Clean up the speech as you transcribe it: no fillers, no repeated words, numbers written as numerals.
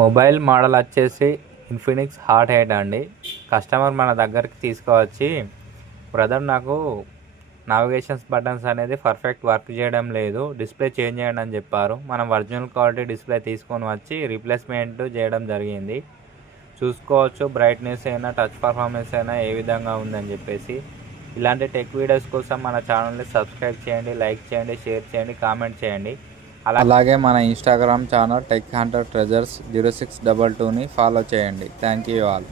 Mobile model వచ్చేసి Infinix hot 8 అండి. Customer మన దగ్గరికి తీసుకువచ్చి, బ్రదర్ నాకు నావిగేషన్స్ బటన్స్ అనేది పర్ఫెక్ట్ వర్క్ చేయడం లేదు, డిస్ప్లే చేంజ్ చేయండి అని చెప్పారు. మనం ఒరిజినల్ క్వాలిటీ డిస్ప్లే తీసుకొని వచ్చి రీప్లేస్మెంట్ చేయడం జరిగింది. చూసుకోవచ్చు బ్రైట్నెస్ అయినా టచ్ పర్ఫార్మెన్స్ అయినా ఏ విధంగా ఉందని చెప్పేసి. ఇలాంటి టెక్ వీడియోస్ కోసం మన ఛానల్ని సబ్స్క్రైబ్ చేయండి, లైక్ చేయండి, షేర్ చేయండి, కామెంట్ చేయండి. అలాగే మన Instagram channel Tech Hunter Treasures 0622ని ఫాలో చేయండి. Thank you all.